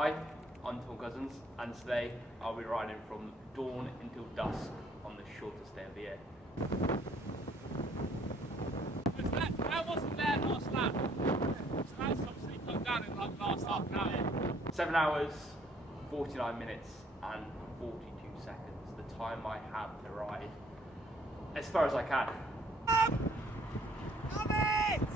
Hi, I'm Tom Couzens, and today I'll be riding from dawn until dusk on the shortest day of the year. That wasn't there last lap, so that's obviously come down in like last half an hour. 7 hours, 49 minutes and 42 seconds, the time I have to ride as far as I can. Love it!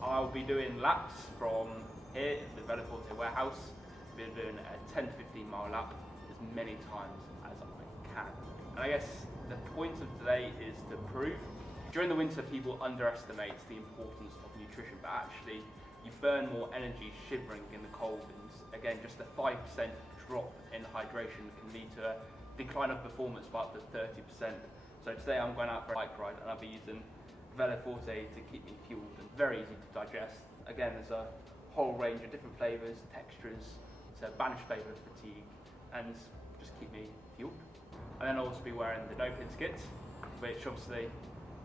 I'll be doing laps from here at the Veloforte warehouse. I'll be doing a 10 to 15 mile lap as many times as I can. And I guess the point of today is to prove. During the winter, people underestimate the importance of nutrition, but actually you burn more energy shivering in the cold. And again, just a 5% drop in hydration can lead to a decline of performance by up to 30%. So today I'm going out for a bike ride and I'll be using Veloforte to keep me fueled and very easy to digest. Again, there's a whole range of different flavours, textures, to banish flavour fatigue and just keep me fueled. And then I'll also be wearing the Nopinz kit, which obviously,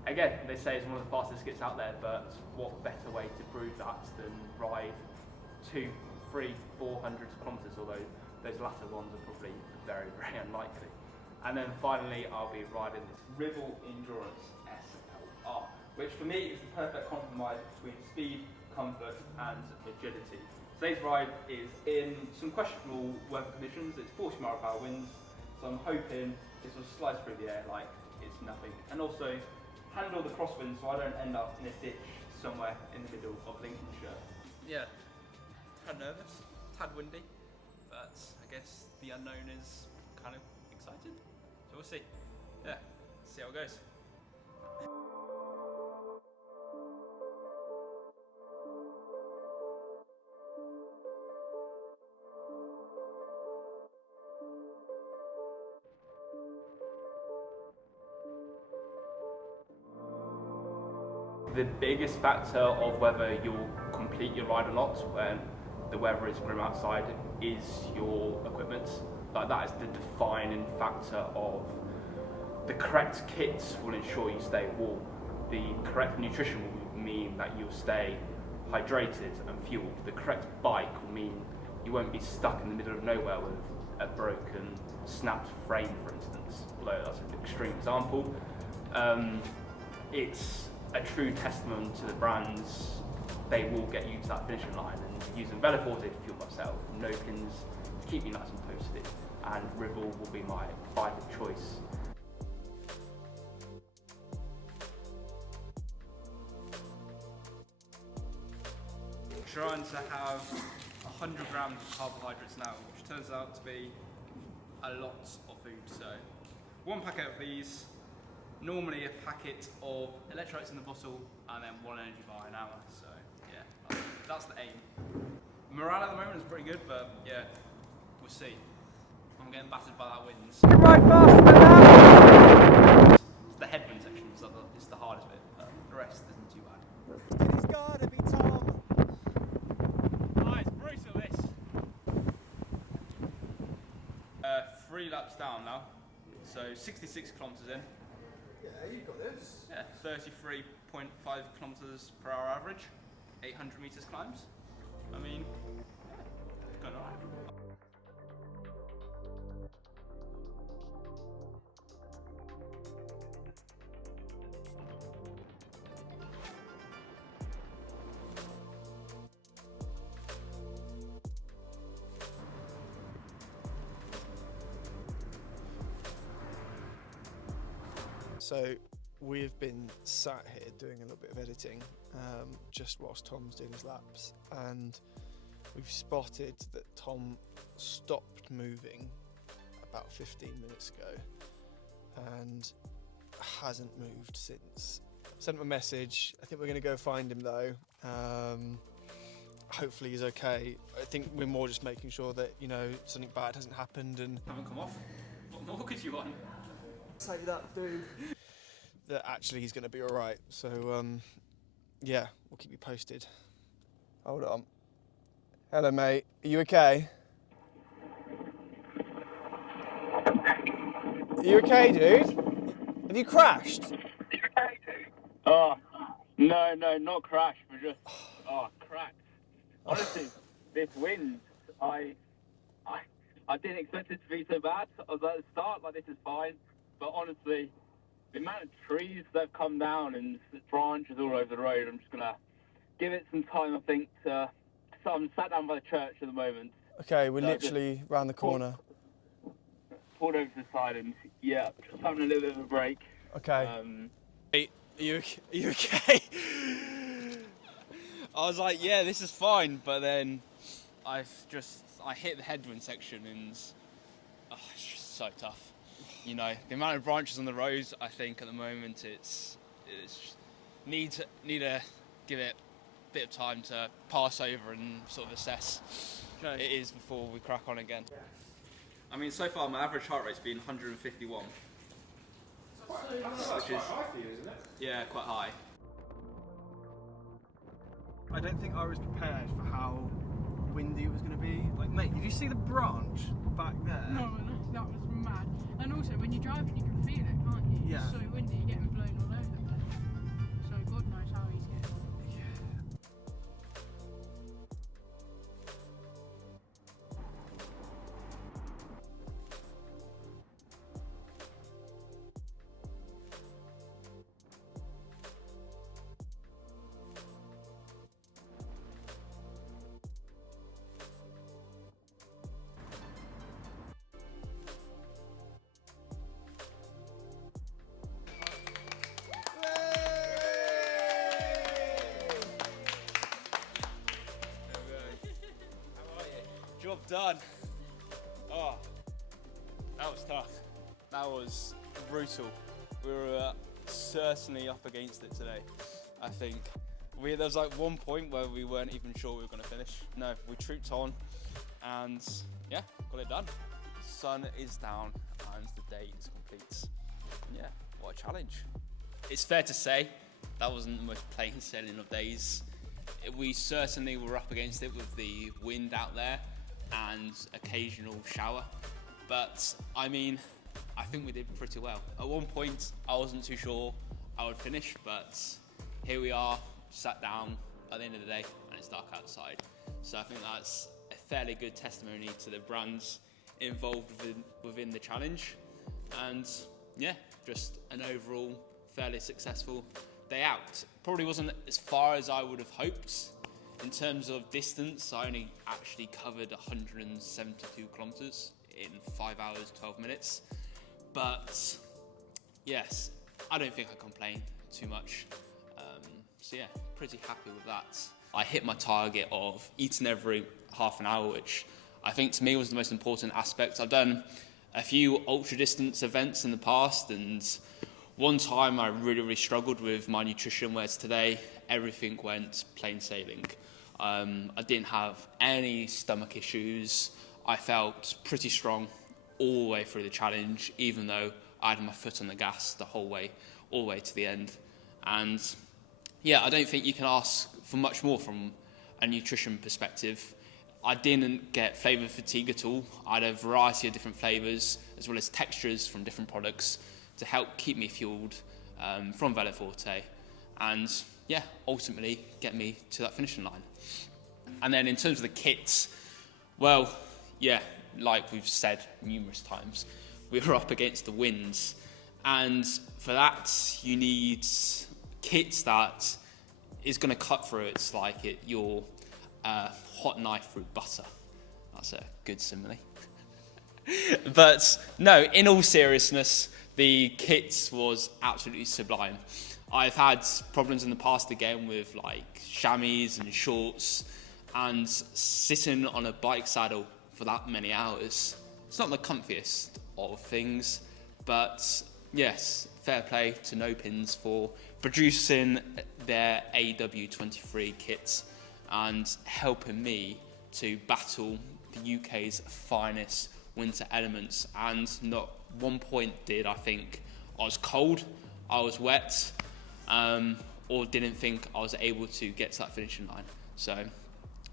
again, they say is one of the fastest kits out there, but what better way to prove that than ride 200, 300, 400 kilometres, although those latter ones are probably very, very unlikely. And then finally, I'll be riding this Ribble Endurance SLR, which for me is the perfect compromise between speed, comfort and agility. Today's ride is in some questionable weather conditions. It's 40 mile/hour winds, so I'm hoping this will slide through the air like it's nothing. And also handle the crosswind so I don't end up in a ditch somewhere in the middle of Lincolnshire. Yeah, tad nervous, tad windy, but I guess the unknown is kind of exciting. So we'll see. Yeah, see how it goes. The biggest factor of whether you'll complete your ride or not when the weather is grim outside is your equipment. Like, that is the defining factor of the correct kit will ensure you stay warm. The correct nutrition will mean that you'll stay hydrated and fueled. The correct bike will mean you won't be stuck in the middle of nowhere with a broken, snapped frame, for instance, although that's an extreme example. It's a true testament to the brands. They will get you to that finishing line, and using Veloforte to fuel myself, Nopinz to keep me nice and toasted, and Ribble will be my bike of choice. Trying to have 100 grams of carbohydrates now, which turns out to be a lot of food. So one packet of these, normally a packet of electrolytes in the bottle, and then one energy bar an hour. So yeah, that's the aim. Morale at the moment is pretty good, but yeah, we'll see. I'm getting battered by that winds. You ride faster than that! It's the headwind section is the hardest bit, but the rest isn't too bad. It's gotta be Tom. Oh, it's brutal this. 3 laps down now, so 66 kilometres in. Yeah, you got this. Yeah, 33.5 kilometres per hour average, 800 metres climbs. I mean, yeah, going alright. So we've been sat here doing a little bit of editing just whilst Tom's doing his laps, and we've spotted that Tom stopped moving about 15 minutes ago and hasn't moved since. Sent him a message. I think we're going to go find him though. Hopefully he's okay. I think we're more just making sure that, you know, something bad hasn't happened and Haven't come off. What more could you want? Say that, dude. that actually he's going to be alright. So yeah, we'll keep you posted. Hold on. Hello mate, are you okay? Are you okay, dude? Have you crashed? Oh, no, not crashed, but just, cracked. Honestly, this wind, I I didn't expect it to be so bad. I was at the start, like, this is fine. But honestly, the amount of trees that have come down and branches all over the road, I'm just going to give it some time, I think, to... So I'm sat down by the church at the moment. Okay, we're So literally round the corner. Pulled over to the side and, yeah, just having a little bit of a break. Okay. Hey, are you okay? I was like, yeah, this is fine, but then I hit the headwind section and it's just so tough. You know, the amount of branches on the roads, I think at the moment it's need to give it a bit of time to pass over and sort of assess it is before we crack on again. I mean, so far my average heart rate's been 151. That's quite high for you, isn't it? Yeah, quite high. I don't think I was prepared for how windy it was going to be. Like, mate, did you see the branch back there? No, that was mad. And also, when you're driving, you can feel it, can't you? Yeah. It's so windy, you're getting blown all over the place. So God knows how he's getting on. Job done. Oh, that was tough. That was brutal. We were certainly up against it today, I think. There was like one point where we weren't even sure we were going to finish. No, we trooped on and yeah, got it done. Sun is down and the day is complete. Yeah, what a challenge. It's fair to say that wasn't the most plain sailing of days. We certainly were up against it with the wind out there and occasional shower, but I mean, I think we did pretty well. At one point I wasn't too sure I would finish, but here we are, sat down at the end of the day and it's dark outside. So I think that's a fairly good testimony to the brands involved within the challenge, and yeah, just an overall fairly successful day out. Probably wasn't as far as I would have hoped. In terms of distance, I only actually covered 172 kilometers in 5 hours, 12 minutes. But yes, I don't think I complain too much. So yeah, pretty happy with that. I hit my target of eating every half an hour, which I think to me was the most important aspect. I've done a few ultra distance events in the past, and one time I really struggled with my nutrition, whereas today everything went plain sailing. I didn't have any stomach issues. I felt pretty strong all the way through the challenge, even though I had my foot on the gas the whole way, all the way to the end. And yeah, I don't think you can ask for much more from a nutrition perspective. I didn't get flavour fatigue at all. I had a variety of different flavours, as well as textures from different products to help keep me fueled from Veloforte. And yeah, ultimately get me to that finishing line. And then in terms of the kits, well, yeah, like we've said numerous times, we were up against the winds. And for that, you need kits that is going to cut through. It's like your hot knife through butter. That's a good simile. But no, in all seriousness, the kits was absolutely sublime. I've had problems in the past again with like chamois and shorts, and sitting on a bike saddle for that many hours. It's not the comfiest of things, but yes, fair play to Nopinz for producing their AW23 kits and helping me to battle the UK's finest winter elements. And not one point did I think I was cold, I was wet, or didn't think I was able to get to that finishing line. So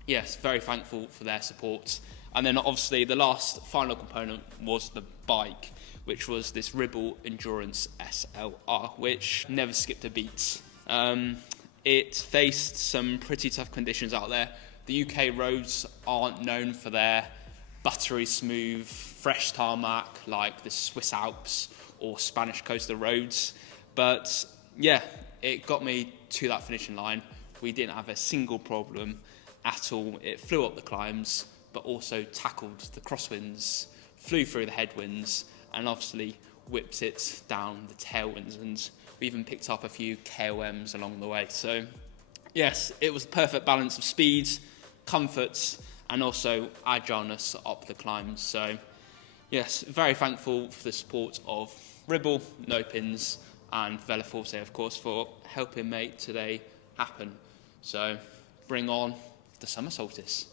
yes, very thankful for their support. And then obviously the last final component was the bike, which was this Ribble Endurance SLR, which never skipped a beat. It faced some pretty tough conditions out there. The UK roads aren't known for their buttery smooth, fresh tarmac like the Swiss Alps or Spanish coastal roads. But yeah, it got me to that finishing line. We didn't have a single problem at all. It flew up the climbs, but also tackled the crosswinds, flew through the headwinds, and obviously whipped it down the tailwinds. And we even picked up a few KOMs along the way. So yes, it was the perfect balance of speed, comfort, and also agileness up the climbs. So yes, very thankful for the support of Ribble, Nopinz, and Veloforte, of course, for helping make today happen. So bring on the summer solstice.